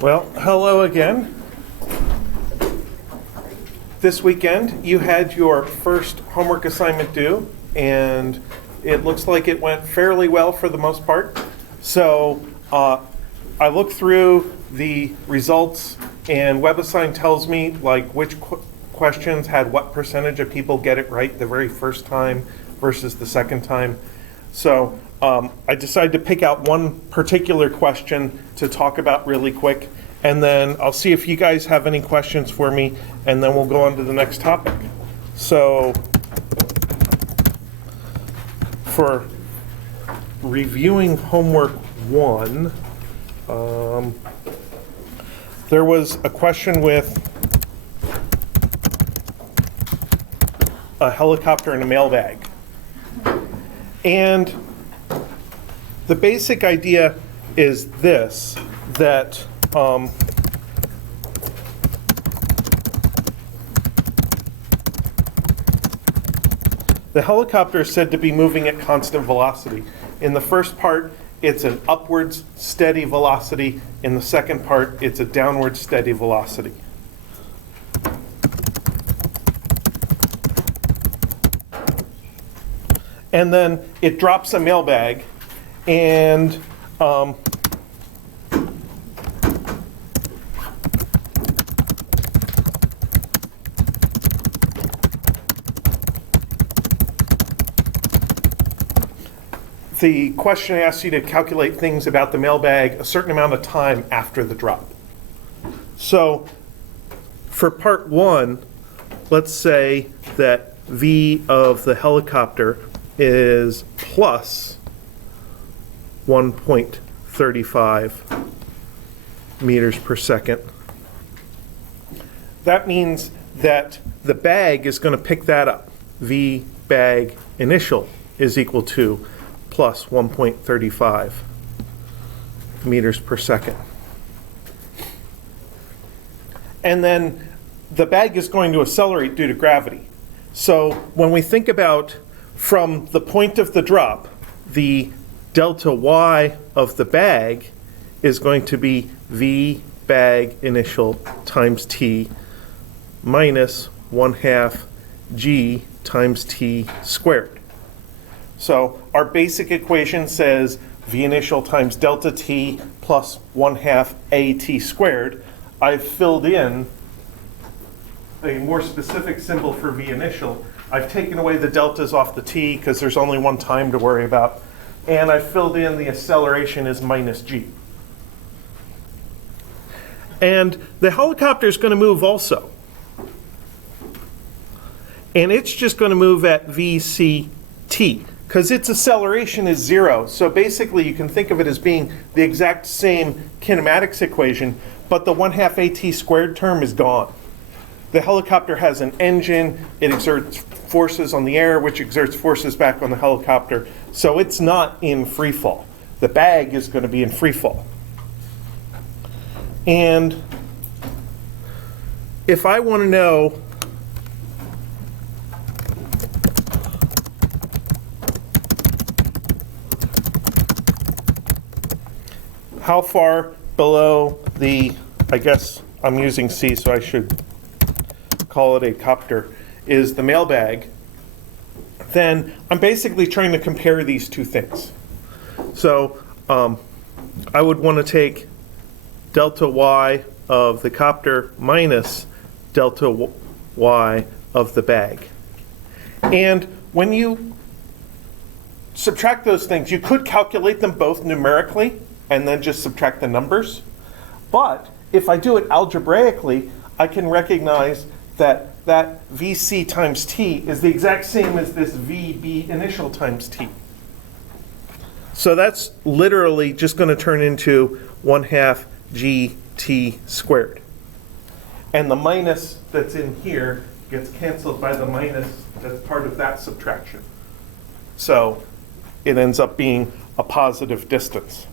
Well, hello again. This weekend you had your first homework assignment due, and it looks like it went fairly well for the most part. So I looked through the results, and WebAssign tells me like which questions had what percentage of people get it right the very first time versus the second time. So I decided to pick out one particular question to talk about really quick, and then I'll see if you guys have any questions for me, and then we'll go on to the next topic. So for reviewing homework 1, there was a question with a helicopter and a mailbag. And the basic idea is this, that the helicopter is said to be moving at constant velocity. In the first part, it's an upwards steady velocity. In the second part, it's a downward steady velocity. And then it drops a mailbag, and the question asks you to calculate things about the mailbag a certain amount of time after the drop. So for part 1, let's say that V of the helicopter is plus 1.35 meters per second. That means that the bag is going to pick that up. V bag initial is equal to plus 1.35 meters per second. And then the bag is going to accelerate due to gravity. So when we think about from the point of the drop, the delta y of the bag is going to be V bag initial times t minus 1/2 g times t squared. So our basic equation says V initial times delta t plus 1/2 at squared. I've filled in a more specific symbol for V initial. I've taken away the deltas off the t because there's only one time to worry about. And I've filled in the acceleration is minus g. And the helicopter is going to move also. And it's just going to move at VCT because its acceleration is 0. So basically you can think of it as being the exact same kinematics equation, but the 1/2 at squared term is gone. The helicopter has an engine, it exerts forces on the air, which exerts forces back on the helicopter, so it's not in free fall. The bag is going to be in free fall. And if I want to know how far below the, I guess I'm using C, so I should call it a copter, is the mailbag, then I'm basically trying to compare these two things. So I would want to take delta y of the copter minus delta y of the bag. And when you subtract those things, you could calculate them both numerically and then just subtract the numbers. But if I do it algebraically, I can recognize that VC times T is the exact same as this VB initial times T. So that's literally just going to turn into 1/2 GT squared. And the minus that's in here gets canceled by the minus that's part of that subtraction. So it ends up being a positive distance.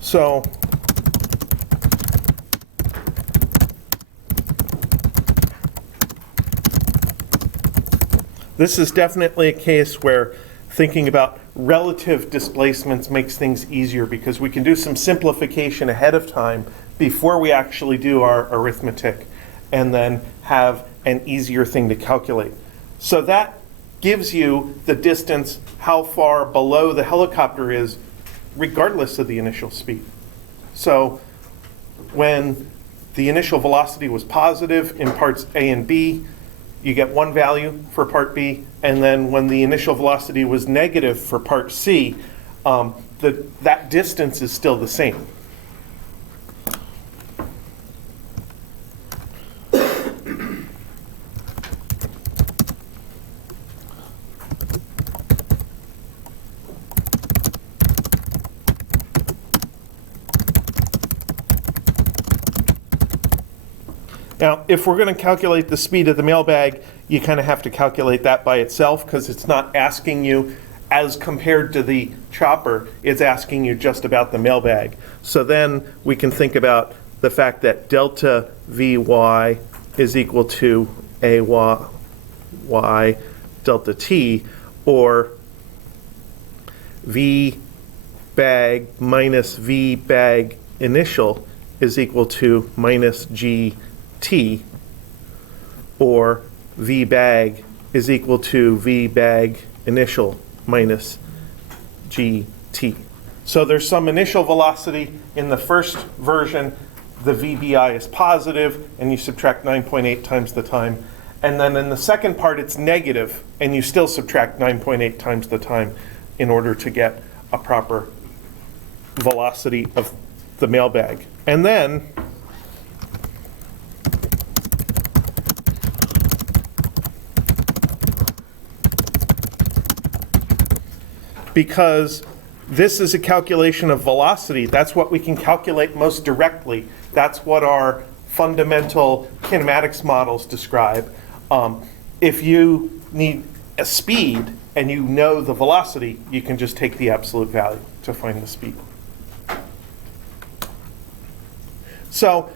So this is definitely a case where thinking about relative displacements makes things easier because we can do some simplification ahead of time before we actually do our arithmetic and then have an easier thing to calculate. So that gives you the distance, how far below the helicopter is, regardless of the initial speed. So when the initial velocity was positive in parts A and B, you get one value for part B, and then when the initial velocity was negative for part C, that distance is still the same. Now, if we're going to calculate the speed of the mailbag, you kind of have to calculate that by itself because it's not asking you, as compared to the chopper, it's asking you just about the mailbag. So then we can think about the fact that delta Vy is equal to Ay delta T, or V bag minus V bag initial is equal to minus G T, or V bag is equal to V bag initial minus GT. So there's some initial velocity in the first version, the VBI is positive, and you subtract 9.8 times the time. And then in the second part, it's negative, and you still subtract 9.8 times the time in order to get a proper velocity of the mailbag. And then because this is a calculation of velocity, that's what we can calculate most directly. That's what our fundamental kinematics models describe. If you need a speed and you know the velocity, you can just take the absolute value to find the speed. So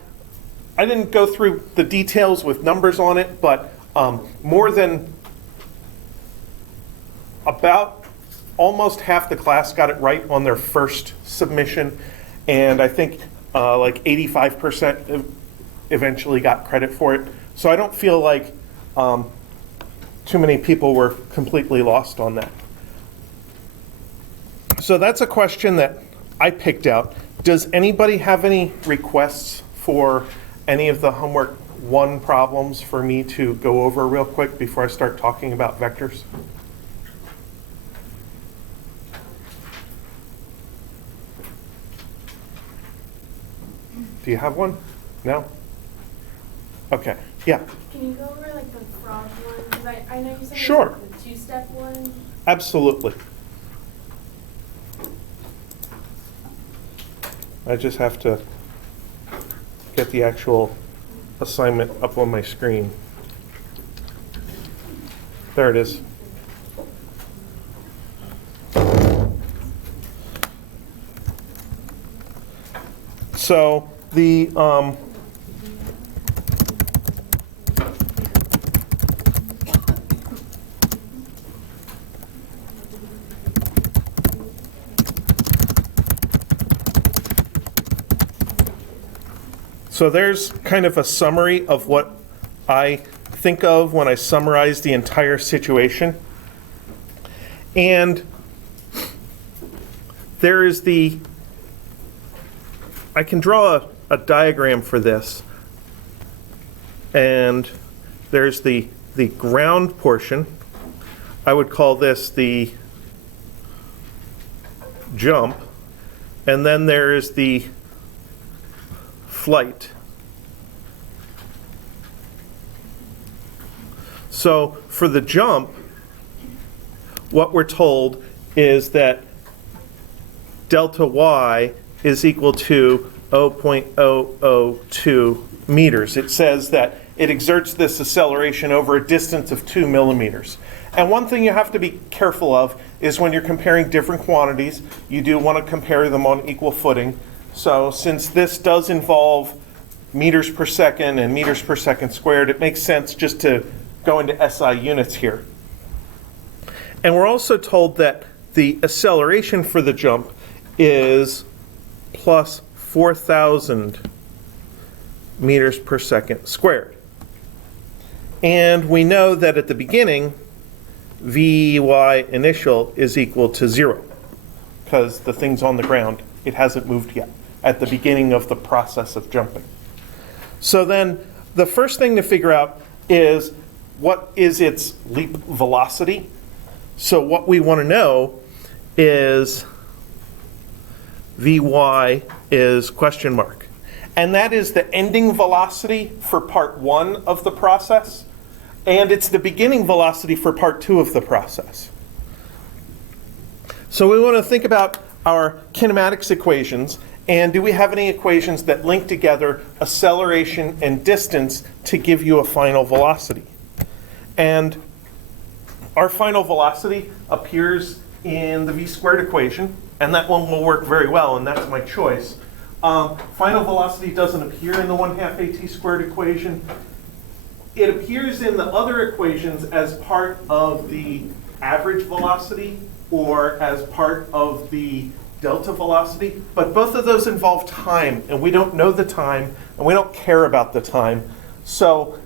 I didn't go through the details with numbers on it, but more than about almost half the class got it right on their first submission, and I think like 85% eventually got credit for it. So I don't feel like too many people were completely lost on that. So that's a question that I picked out. Does anybody have any requests for any of the homework 1 problems for me to go over real quick before I start talking about vectors? Do you have one? No? Okay, yeah. Can you go over like the frog one? Because I know you said Sure. the 2-step one. Absolutely. I just have to get the actual assignment up on my screen. There it is. So the so there's kind of a summary of what I think of when I summarize the entire situation. And there is I can draw a diagram for this. And there's the ground portion. I would call this the jump. And then there is the flight. So for the jump, what we're told is that delta y is equal to 0.002 meters. It says that it exerts this acceleration over a distance of 2 millimeters. And one thing you have to be careful of is when you're comparing different quantities, you do want to compare them on equal footing. So since this does involve meters per second and meters per second squared, it makes sense just to go into SI units here. And we're also told that the acceleration for the jump is plus 4,000 meters per second squared. And we know that at the beginning, Vy initial is equal to 0, because the thing's on the ground. It hasn't moved yet at the beginning of the process of jumping. So then the first thing to figure out is what is its leap velocity. So what we want to know is Vy is question mark. And that is the ending velocity for part 1 of the process, and it's the beginning velocity for part 2 of the process. So we want to think about our kinematics equations, and do we have any equations that link together acceleration and distance to give you a final velocity? And our final velocity appears in the v² equation, and that one will work very well, and that's my choice. Final velocity doesn't appear in the 1/2 at² equation. It appears in the other equations as part of the average velocity or as part of the delta velocity, but both of those involve time, and we don't know the time, and we don't care about the time. So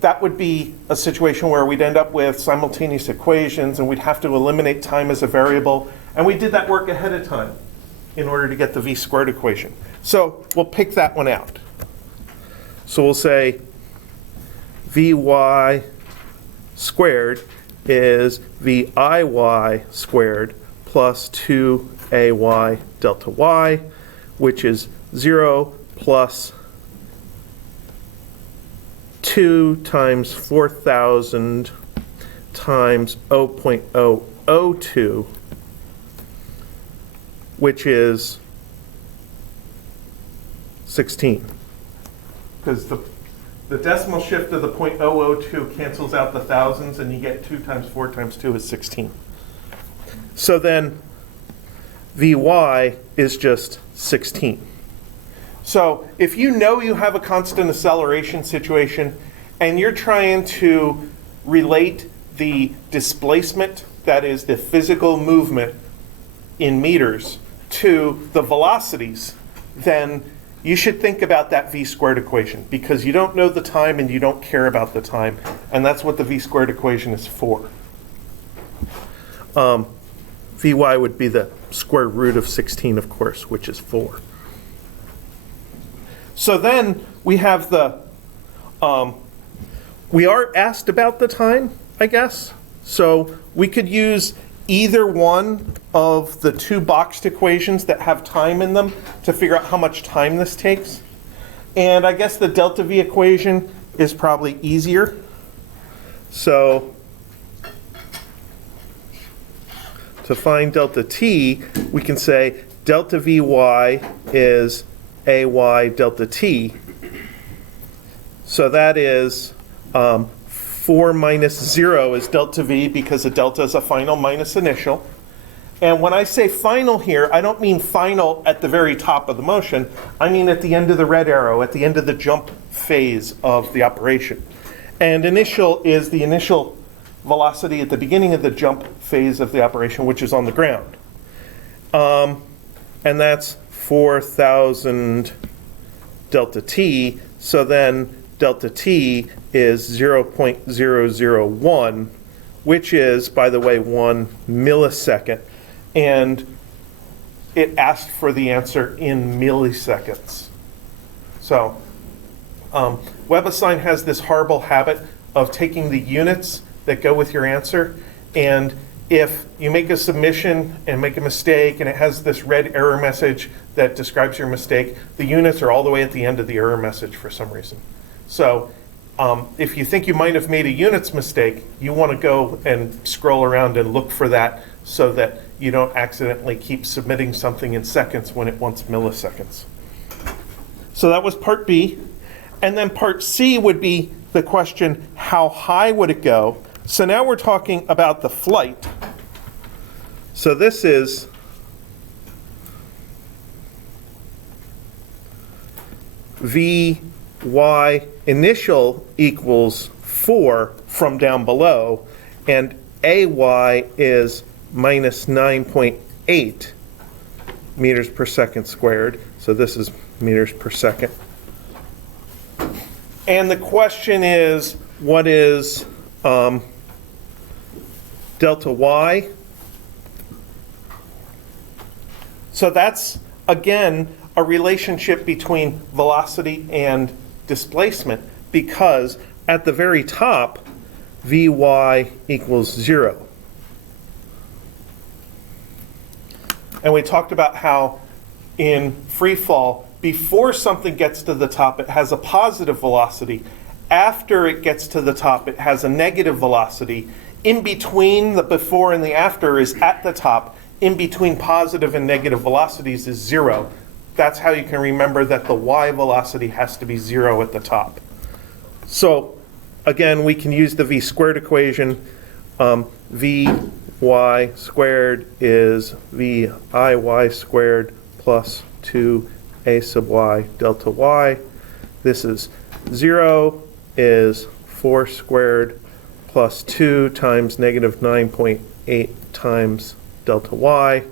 that would be a situation where we'd end up with simultaneous equations, and we'd have to eliminate time as a variable, and we did that work ahead of time in order to get the v² equation. So we'll pick that one out. So we'll say Vy squared is Viy squared plus 2ay delta y, which is 0 plus 2 times 4,000 times 0.002, which is 16. Because the decimal shift of the 0.002 cancels out the thousands, and you get 2 times 4 times 2 is 16. So then Vy is just 16. So if you know you have a constant acceleration situation and you're trying to relate the displacement, that is the physical movement in meters, to the velocities, then you should think about that v² equation, because you don't know the time and you don't care about the time, and that's what the v² equation is for. Vy would be the square root of 16, of course, which is 4. So then we have the, we are asked about the time, I guess. So we could use either one of the 2 boxed equations that have time in them to figure out how much time this takes. And I guess the delta V equation is probably easier. So to find delta T, we can say delta Vy is ay delta T. So that is 4 minus 0 is delta V, because a delta is a final minus initial. And when I say final here, I don't mean final at the very top of the motion. I mean at the end of the red arrow, at the end of the jump phase of the operation. And initial is the initial velocity at the beginning of the jump phase of the operation, which is on the ground. And that's 4,000 delta T. So then delta T is 0.001, which is, by the way, 1 millisecond. And it asked for the answer in milliseconds. So WebAssign has this horrible habit of taking the units that go with your answer, and if you make a submission and make a mistake and it has this red error message that describes your mistake, the units are all the way at the end of the error message for some reason. So if you think you might have made a units mistake, you want to go and scroll around and look for that so that you don't accidentally keep submitting something in seconds when it wants milliseconds. So that was part B. And then part C would be the question, how high would it go? So now we're talking about the flight. So this is Vy initial equals 4 from down below, and Ay is minus 9.8 meters per second squared. So this is meters per second. And the question is, what is delta y? So that's, again, a relationship between velocity and displacement, because at the very top, Vy equals 0. And we talked about how in free fall, before something gets to the top, it has a positive velocity. After it gets to the top, it has a negative velocity. In between the before and the after is at the top. In between positive and negative velocities is 0. That's how you can remember that the y velocity has to be 0 at the top. So again, we can use the v squared equation. Vy squared is viy squared plus 2a sub y delta y. This is 0 is 4 squared plus 2 times negative 9.8 times delta y.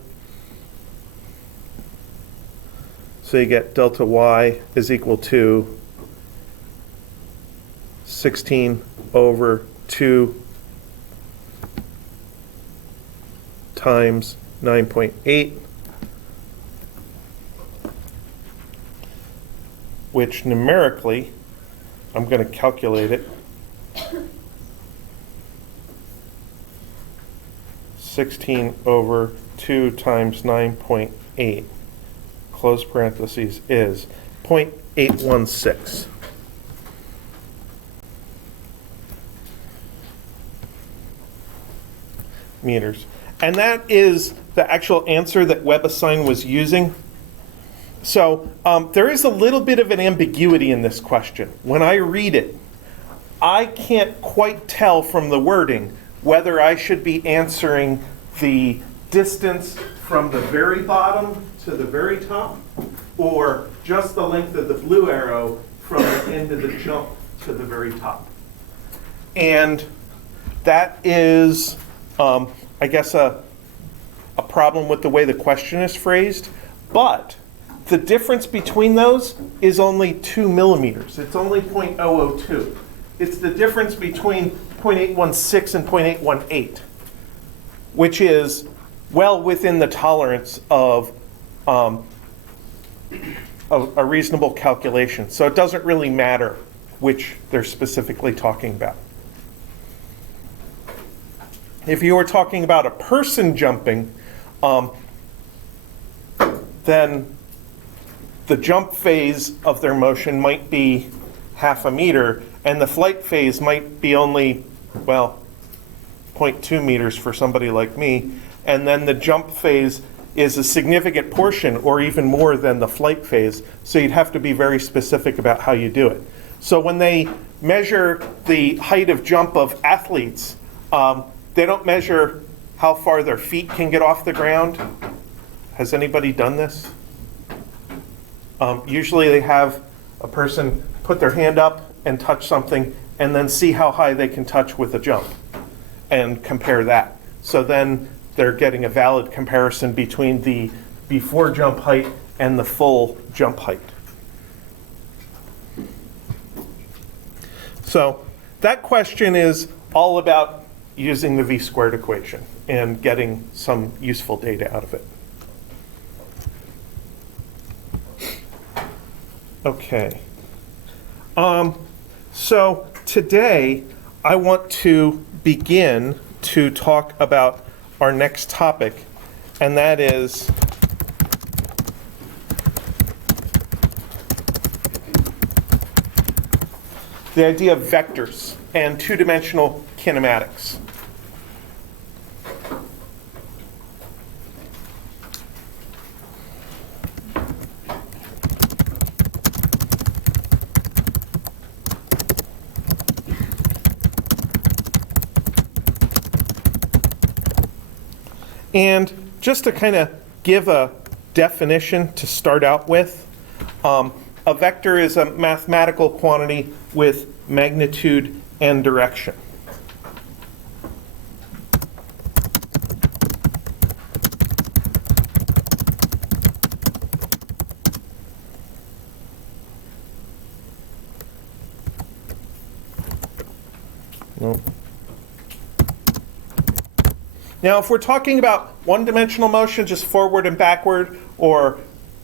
So you get delta y is equal to 16 over 2 times 9.8, which numerically, I'm going to calculate it, 16 over 2 times 9.8, close parentheses, is 0.816. meters. And that is the actual answer that WebAssign was using. So there is a little bit of an ambiguity in this question. When I read it, I can't quite tell from the wording whether I should be answering the distance from the very bottom to the very top, or just the length of the blue arrow from the end of the jump to the very top. And that is, I guess, a problem with the way the question is phrased, but the difference between those is only 2 millimeters. It's only 0.002. It's the difference between 0.816 and 0.818, which is well within the tolerance of a reasonable calculation. So it doesn't really matter which they're specifically talking about. If you were talking about a person jumping, then the jump phase of their motion might be half a meter, and the flight phase might be only, well, 0.2 meters for somebody like me, and then the jump phase is a significant portion or even more than the flight phase, so you'd have to be very specific about how you do it. So when they measure the height of jump of athletes, they don't measure how far their feet can get off the ground. Has anybody done this? Usually they have a person put their hand up and touch something and then see how high they can touch with a jump and compare that. So then they're getting a valid comparison between the before jump height and the full jump height. So that question is all about using the v squared equation and getting some useful data out of it. Okay. So today I want to begin to talk about our next topic, and that is the idea of vectors and two-dimensional kinematics. And just to kind of give a definition to start out with, a vector is a mathematical quantity with magnitude and direction. No. Now, if we're talking about one-dimensional motion, just forward and backward, or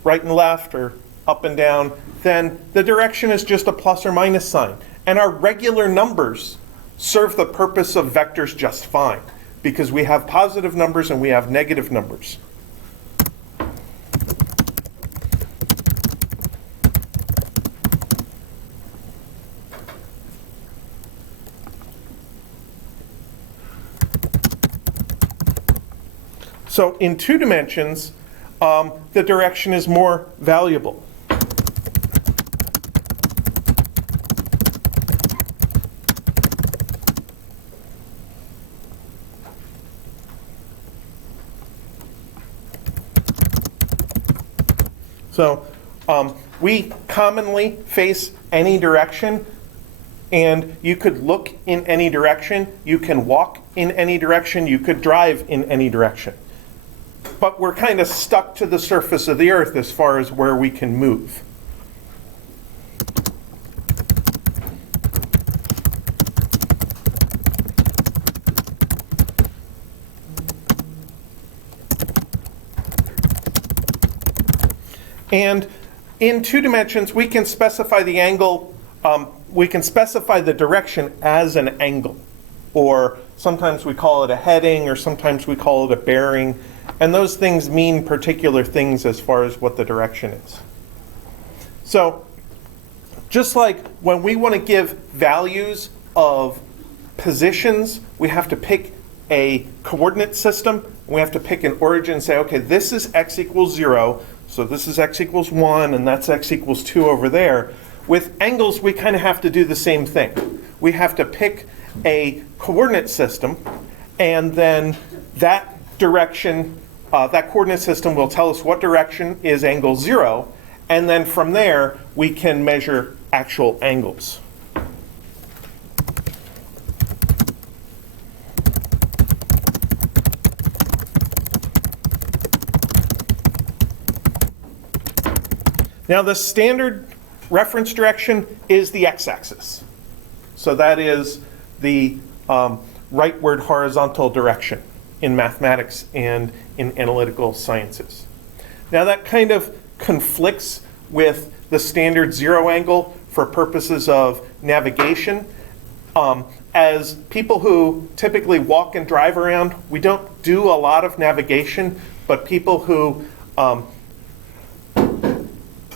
right and left, or up and down, then the direction is just a plus or minus sign. And our regular numbers serve the purpose of vectors just fine, because we have positive numbers and we have negative numbers. So in 2 dimensions, the direction is more valuable. So we commonly face any direction, and you could look in any direction, you can walk in any direction, you could drive in any direction. But we're kind of stuck to the surface of the Earth as far as where we can move. And in 2 dimensions, we can specify the angle, we can specify the direction as an angle. Or sometimes we call it a heading, or sometimes we call it a bearing. And those things mean particular things as far as what the direction is. So just like when we want to give values of positions, we have to pick a coordinate system. We have to pick an origin and say, okay, this is x equals 0. So this is x equals 1, and that's x equals 2 over there. With angles, we kind of have to do the same thing. We have to pick a coordinate system, and then that direction, that coordinate system will tell us what direction is angle 0, and then from there, we can measure actual angles. Now, the standard reference direction is the x-axis. So that is the rightward horizontal direction in mathematics and in analytical sciences. Now, that kind of conflicts with the standard 0 angle for purposes of navigation. As people who typically walk and drive around, we don't do a lot of navigation, but people who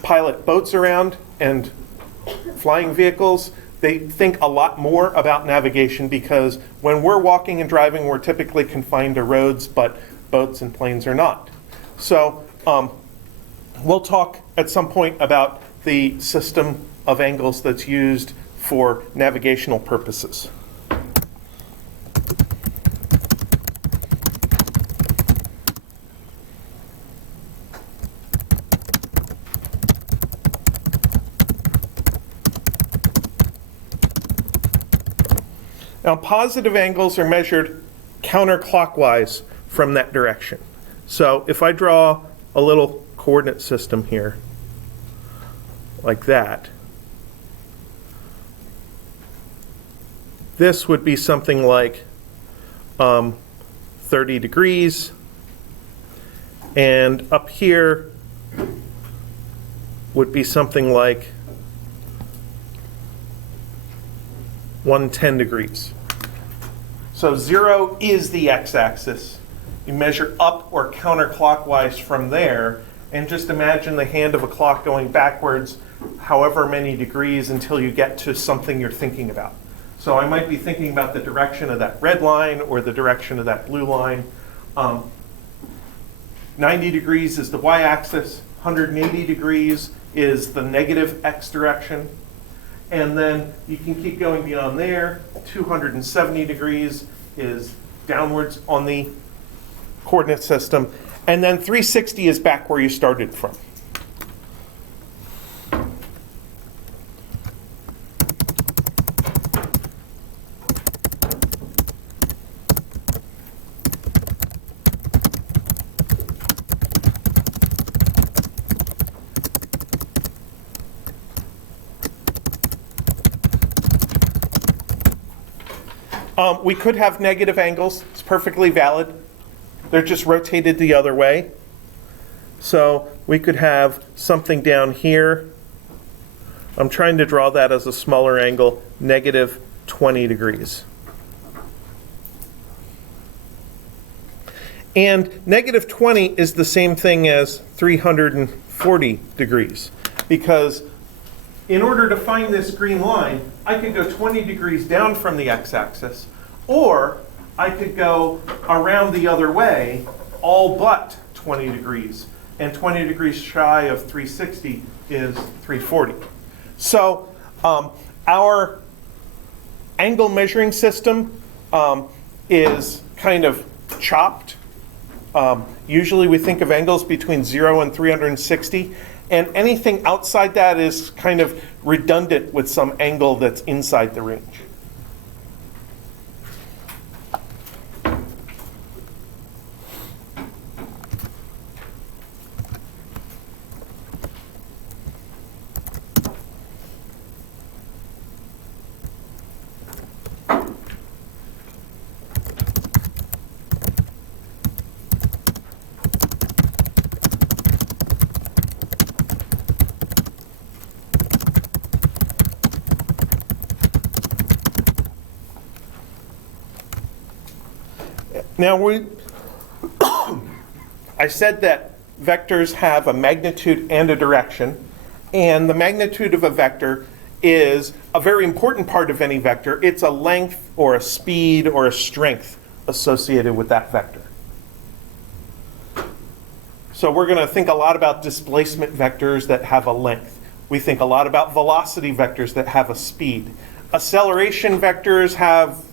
pilot boats around and flying vehicles, they think a lot more about navigation, because when we're walking and driving, we're typically confined to roads, but boats and planes are not. So we'll talk at some point about the system of angles that's used for navigational purposes. Now, positive angles are measured counterclockwise from that direction. So if I draw a little coordinate system here, like that, this would be something like 30 degrees, and up here would be something like 110 degrees. So 0 is the x-axis. You measure up or counterclockwise from there, and just imagine the hand of a clock going backwards however many degrees until you get to something you're thinking about. So I might be thinking about the direction of that red line or the direction of that blue line. 90 degrees is the y-axis, 180 degrees is the negative x direction. And then you can keep going beyond there. 270 degrees is downwards on the coordinate system. And then 360 is back where you started from. We could have negative angles. It's perfectly valid. They're just rotated the other way. So we could have something down here. I'm trying to draw that as a smaller angle, negative 20 degrees. And negative 20 is the same thing as 340 degrees, because in order to find this green line, I could go 20 degrees down from the x-axis, or I could go around the other way, all but 20 degrees. And 20 degrees shy of 360 is 340. So our angle measuring system is kind of chopped. Usually we think of angles between 0 and 360, and anything outside that is kind of redundant with some angle that's inside the range. Now I said that vectors have a magnitude and a direction, and the magnitude of a vector is a very important part of any vector. It's a length or a speed or a strength associated with that vector. So we're going to think a lot about displacement vectors that have a length. We think a lot about velocity vectors that have a speed. Acceleration vectors have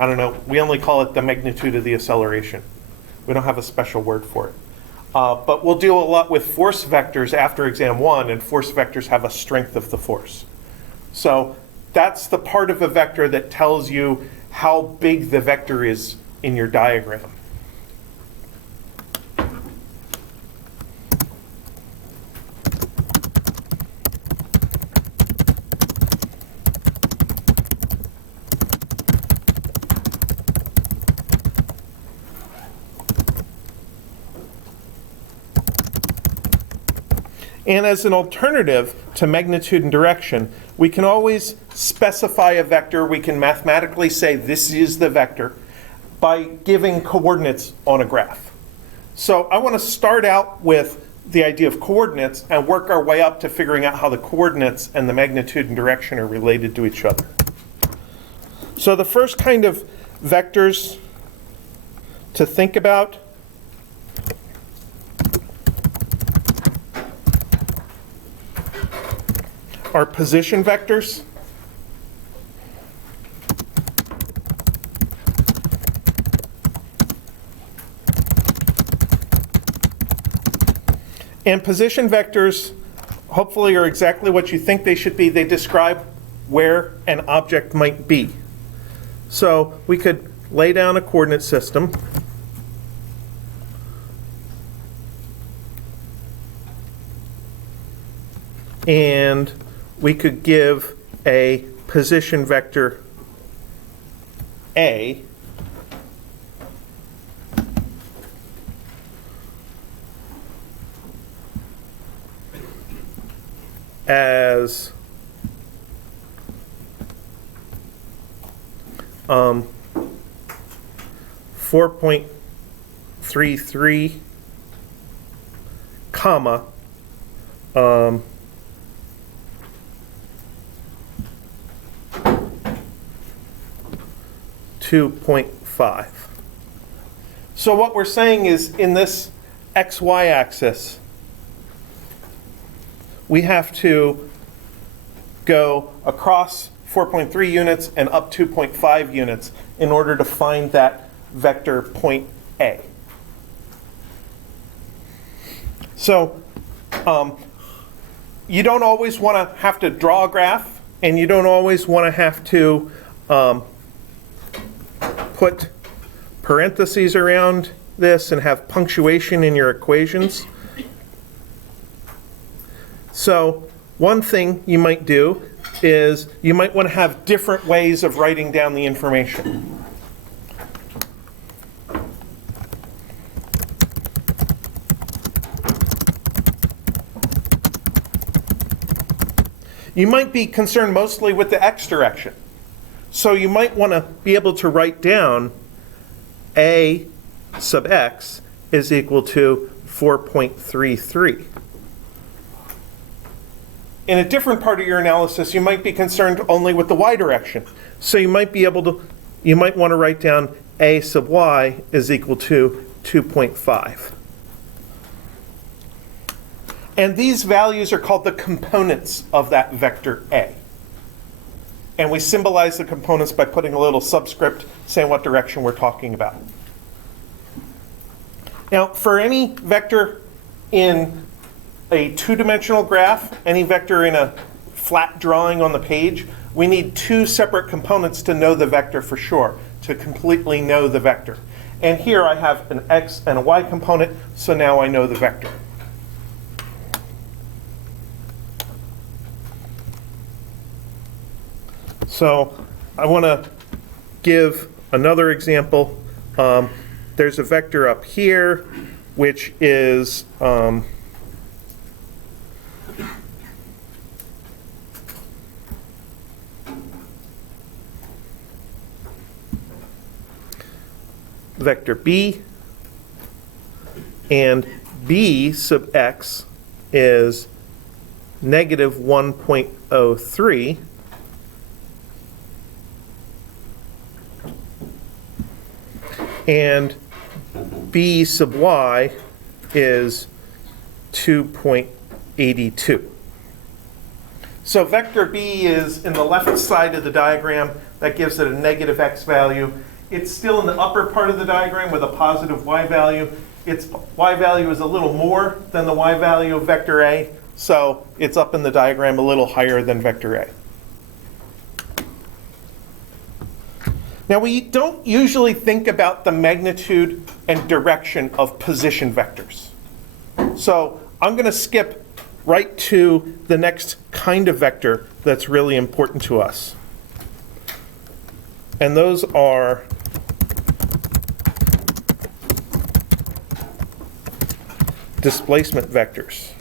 I don't know, we only call it the magnitude of the acceleration. We don't have a special word for it. But we'll deal a lot with force vectors after exam 1, and force vectors have a strength of the force. So that's the part of a vector that tells you how big the vector is in your diagram. And as an alternative to magnitude and direction, we can always specify a vector. We can mathematically say this is the vector by giving coordinates on a graph. So I want to start out with the idea of coordinates and work our way up to figuring out how the coordinates and the magnitude and direction are related to each other. So the first kind of vectors to think about are position vectors. And position vectors hopefully are exactly what you think they should be. They describe where an object might be. So we could lay down a coordinate system. And we could give a position vector A as 4.33 comma 2.5. So what we're saying is in this XY axis, we have to go across 4.3 units and up 2.5 units in order to find that vector point A. So you don't always want to have to draw a graph, and you don't always want to have to put parentheses around this and have punctuation in your equations. So one thing you might do is you might want to have different ways of writing down the information. You might be concerned mostly with the x direction. So you might want to be able to write down a sub x is equal to 4.33. In a different part of your analysis, you might be concerned only with the y direction. So you might want to write down a sub y is equal to 2.5. And these values are called the components of that vector A. And we symbolize the components by putting a little subscript saying what direction we're talking about. Now, for any vector in a two-dimensional graph, any vector in a flat drawing on the page, we need two separate components to know the vector for sure, to completely know the vector. And here I have an x and a y component, so now I know the vector. So I want to give another example. There's a vector up here, which is vector b, and b sub x is negative 1.03. And b sub y is 2.82. So vector b is in the left side of the diagram. That gives it a negative x value. It's still in the upper part of the diagram with a positive y value. Its y value is a little more than the y value of vector a, so it's up in the diagram a little higher than vector a. Now, we don't usually think about the magnitude and direction of position vectors. So I'm going to skip right to the next kind of vector that's really important to us. And those are displacement vectors.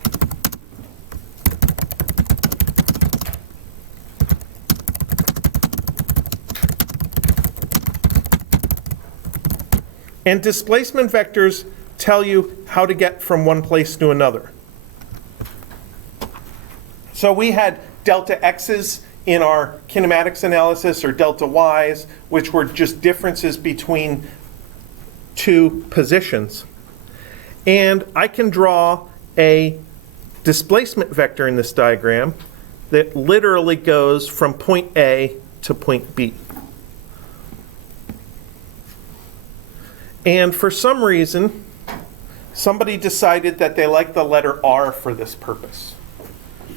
And displacement vectors tell you how to get from one place to another. So we had delta x's in our kinematics analysis, or delta y's, which were just differences between two positions. And I can draw a displacement vector in this diagram that literally goes from point A to point B. And for some reason, somebody decided that they like the letter R for this purpose.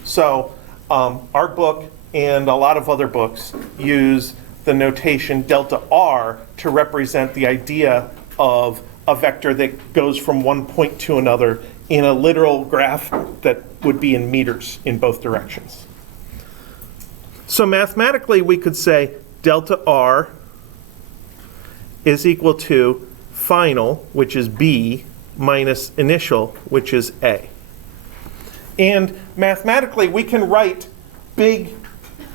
So our book and a lot of other books use the notation delta R to represent the idea of a vector that goes from one point to another in a literal graph that would be in meters in both directions. So mathematically, we could say delta R is equal to final, which is B, minus initial, which is A. And mathematically, we can write big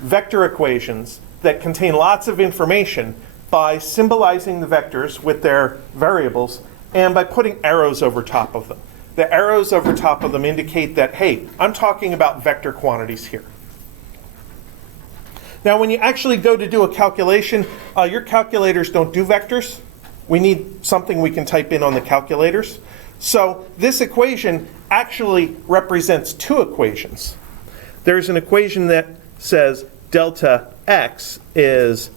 vector equations that contain lots of information by symbolizing the vectors with their variables and by putting arrows over top of them. The arrows over top of them indicate that, hey, I'm talking about vector quantities here. Now, when you actually go to do a calculation, your calculators don't do vectors. We need something we can type in on the calculators. So this equation actually represents two equations. There's an equation that says delta x is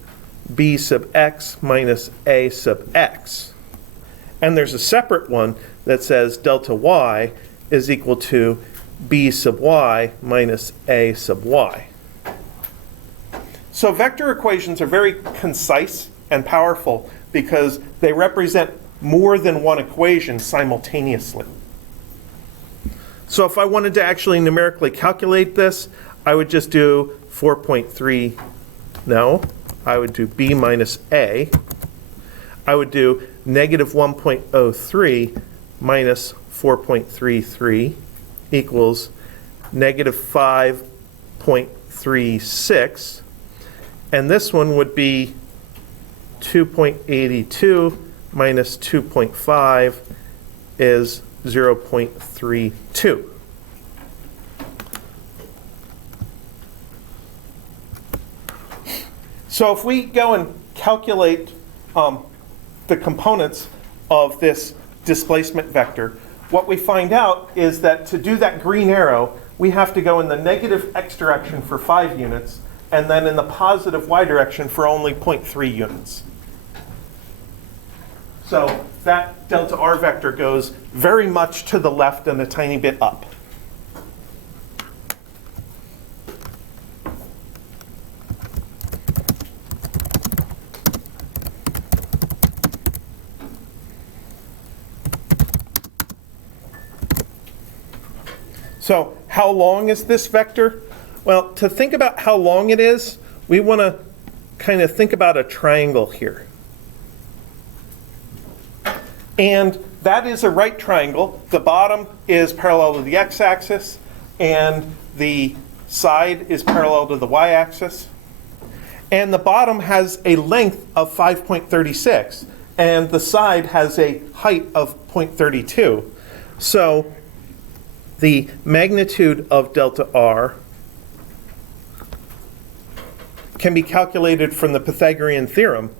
b sub x minus a sub x. And there's a separate one that says delta y is equal to b sub y minus a sub y. So vector equations are very concise and powerful because they represent more than one equation simultaneously. So if I wanted to actually numerically calculate this, I would just do 4.3, no, I would do b minus a. I would do negative 1.03 minus 4.33 equals negative 5.36. And this one would be 2.82 minus 2.5 is 0.32. So if we go and calculate the components of this displacement vector, what we find out is that to do that green arrow, we have to go in the negative x direction for 5 units, and then in the positive y direction for only 0.3 units. So that delta r vector goes very much to the left and a tiny bit up. So how long is this vector? Well, to think about how long it is, we want to kind of think about a triangle here. And that is a right triangle. The bottom is parallel to the x-axis, and the side is parallel to the y-axis. And the bottom has a length of 5.36, and the side has a height of 0.32. So the magnitude of delta r can be calculated from the Pythagorean theorem,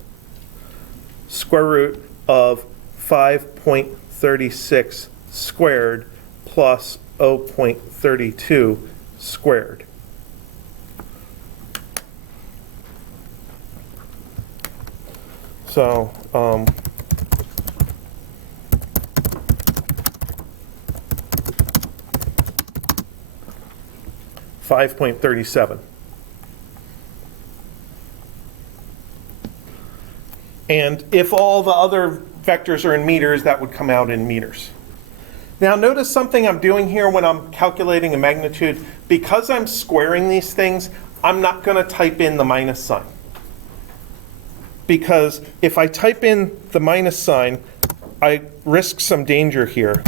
square root of 5.36 squared plus 0.32 squared. So 5.37. And if all the other vectors are in meters, that would come out in meters. Now notice something I'm doing here when I'm calculating a magnitude. Because I'm squaring these things, I'm not going to type in the minus sign. Because if I type in the minus sign, I risk some danger here.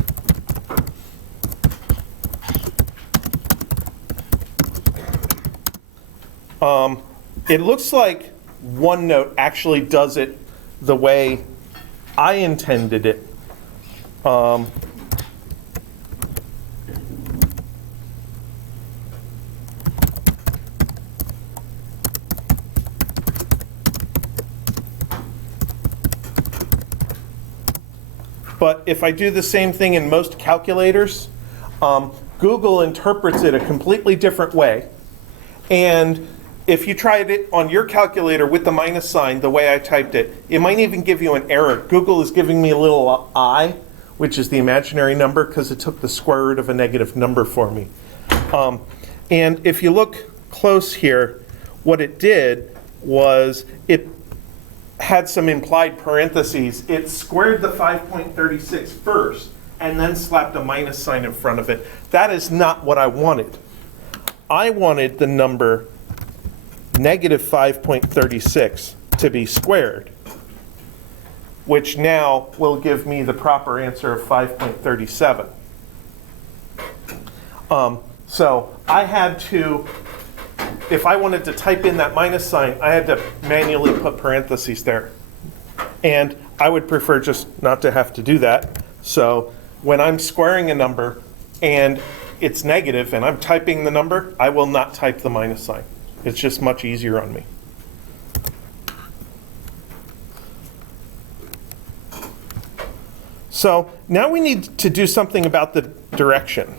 It looks like OneNote actually does it the way I intended it. But if I do the same thing in most calculators, Google interprets it a completely different way. And if you tried it on your calculator with the minus sign, the way I typed it, it might even give you an error. Google is giving me a little I, which is the imaginary number, because it took the square root of a negative number for me. And if you look close here, what it did was it had some implied parentheses. It squared the 5.36 first, and then slapped a minus sign in front of it. That is not what I wanted. I wanted the number negative 5.36 to be squared, which now will give me the proper answer of 5.37. So I had to, if I wanted to type in that minus sign, I had to manually put parentheses there. And I would prefer just not to have to do that. So when I'm squaring a number and it's negative and I'm typing the number, I will not type the minus sign. It's just much easier on me. So now we need to do something about the direction.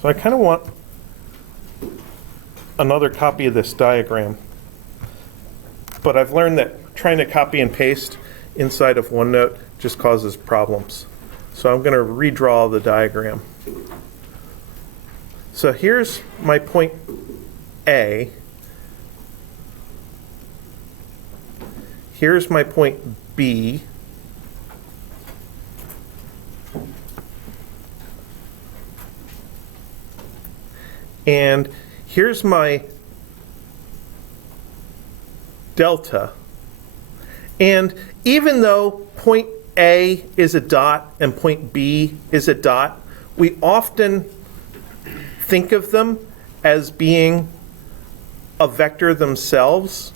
So I kind of want another copy of this diagram. But I've learned that trying to copy and paste inside of OneNote just causes problems. So I'm going to redraw the diagram. So here's my point A. Here's my point B. And here's my delta. And even though point A is a dot and point B is a dot, we often think of them as being a vector themselves.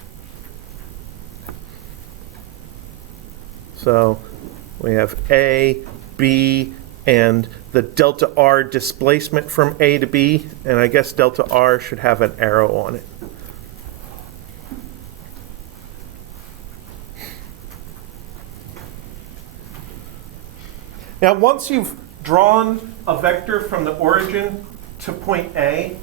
So we have A, B, and the delta R displacement from A to B, and I guess delta R should have an arrow on it. Now, once you've drawn a vector from the origin to point A,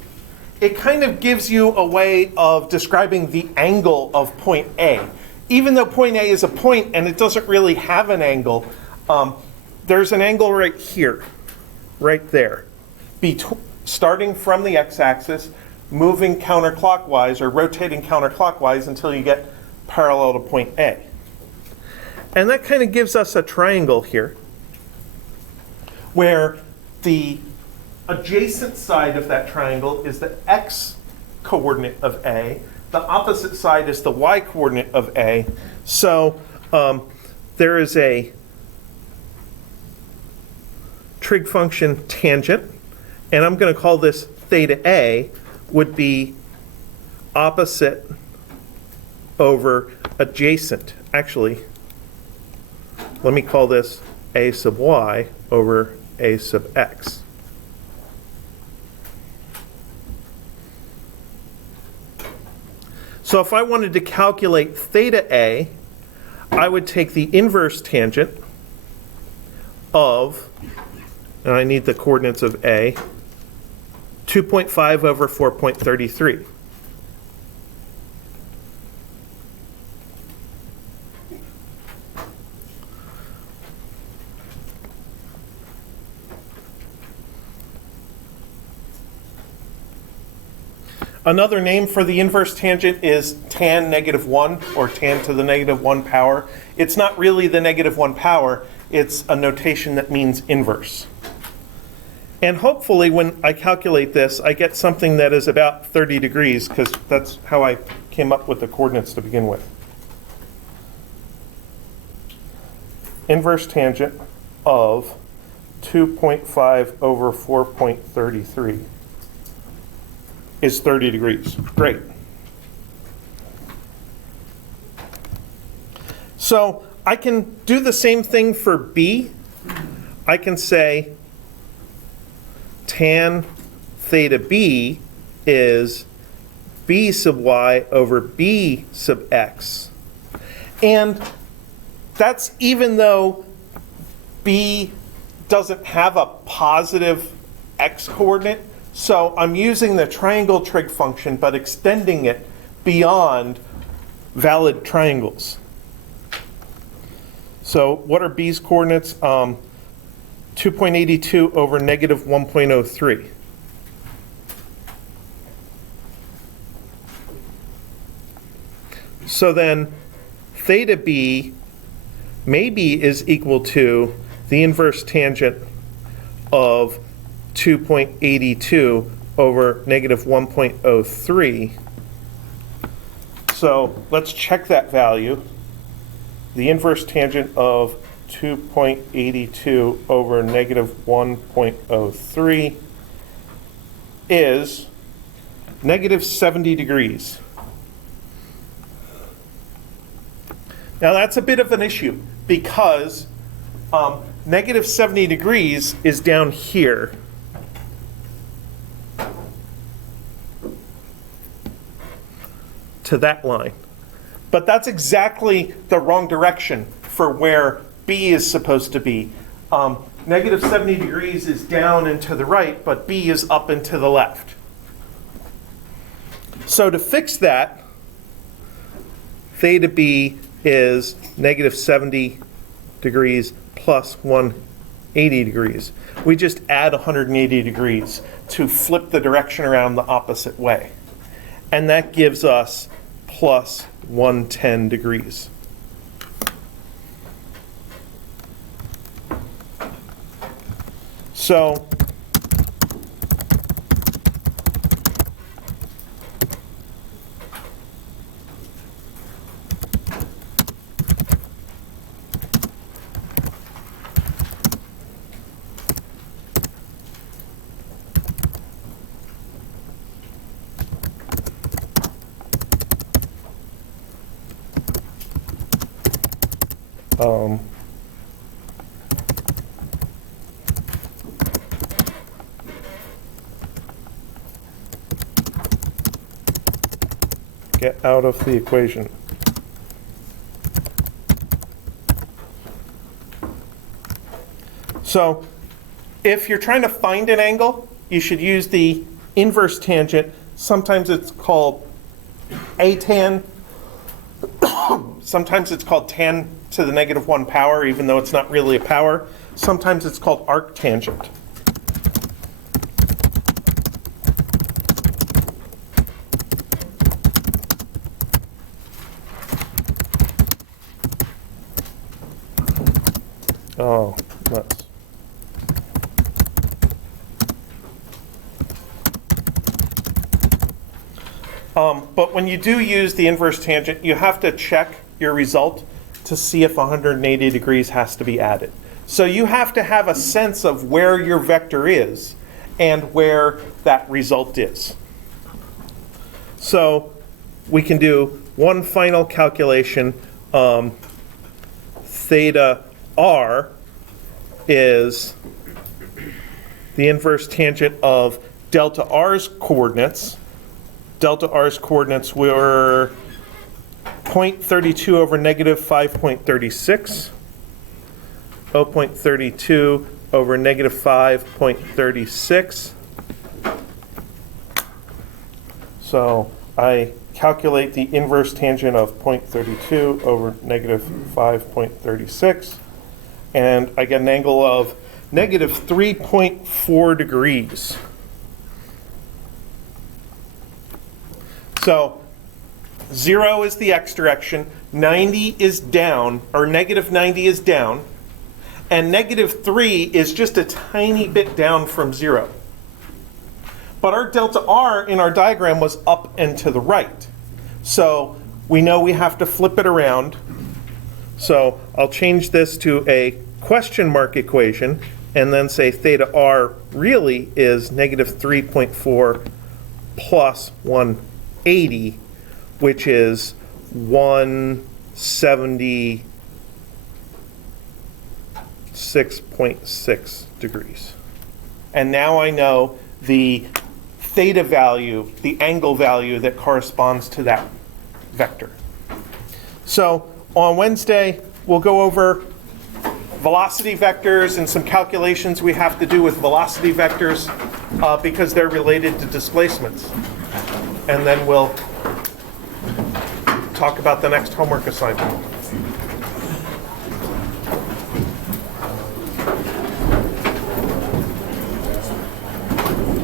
it kind of gives you a way of describing the angle of point A. Even though point A is a point and it doesn't really have an angle, there's an angle right here, right there, starting from the x-axis, moving counterclockwise or rotating counterclockwise until you get parallel to point A. And that kind of gives us a triangle here, where the adjacent side of that triangle is the x coordinate of A. The opposite side is the y coordinate of A. So there is a trig function tangent, and I'm going to call this theta A, would be opposite over adjacent. Actually, let me call this A sub y over A sub x. So if I wanted to calculate theta A, I would take the inverse tangent of, and I need the coordinates of A, 2.5 over 4.33. Another name for the inverse tangent is tan negative 1, or tan to the negative 1 power. It's not really the negative 1 power, it's a notation that means inverse. And hopefully when I calculate this, I get something that is about 30 degrees, because that's how I came up with the coordinates to begin with. Inverse tangent of 2.5 over 4.33. is 30 degrees. Great. So I can do the same thing for B. I can say tan theta B is B sub y over B sub x. And that's even though B doesn't have a positive x coordinate. So I'm using the triangle trig function, but extending it beyond valid triangles. So what are B's coordinates? 2.82 over negative 1.03. So then theta B maybe is equal to the inverse tangent of 2.82 over negative 1.03. So let's check that value. The inverse tangent of 2.82 over negative 1.03 is negative 70 degrees. Now that's a bit of an issue because negative 70 degrees is down here. To that line. But that's exactly the wrong direction for where B is supposed to be. Negative 70 degrees is down and to the right, but B is up and to the left. So to fix that, theta B is negative 70 degrees plus 180 degrees. We just add 180 degrees to flip the direction around the opposite way. And that gives us plus 110 degrees. So Get out of the equation. So if you're trying to find an angle, you should use the inverse tangent. Sometimes it's called atan. Sometimes it's called tan to the -1 power, even though it's not really a power. Sometimes it's called arctangent. Oh, nuts. But when you do use the inverse tangent, you have to check your result to see if 180 degrees has to be added. So you have to have a sense of where your vector is and where that result is. So we can do one final calculation. Theta r is the inverse tangent of delta r's coordinates. Delta r's coordinates were 0.32 over -5.36, 0.32 over -5.36. So I calculate the inverse tangent of 0.32 over -5.36, and I get an angle of -3.4 degrees. So 0 is the x direction, 90 is down, or -90 is down, and -3 is just a tiny bit down from 0. But our delta r in our diagram was up and to the right. So we know we have to flip it around. So I'll change this to a question mark equation and then say theta r really is -3.4 plus 180, which is 176.6 degrees. And now I know the theta value, the angle value that corresponds to that vector. So on Wednesday, we'll go over velocity vectors and some calculations we have to do with velocity vectors because they're related to displacements. And then we'll talk about the next homework assignment.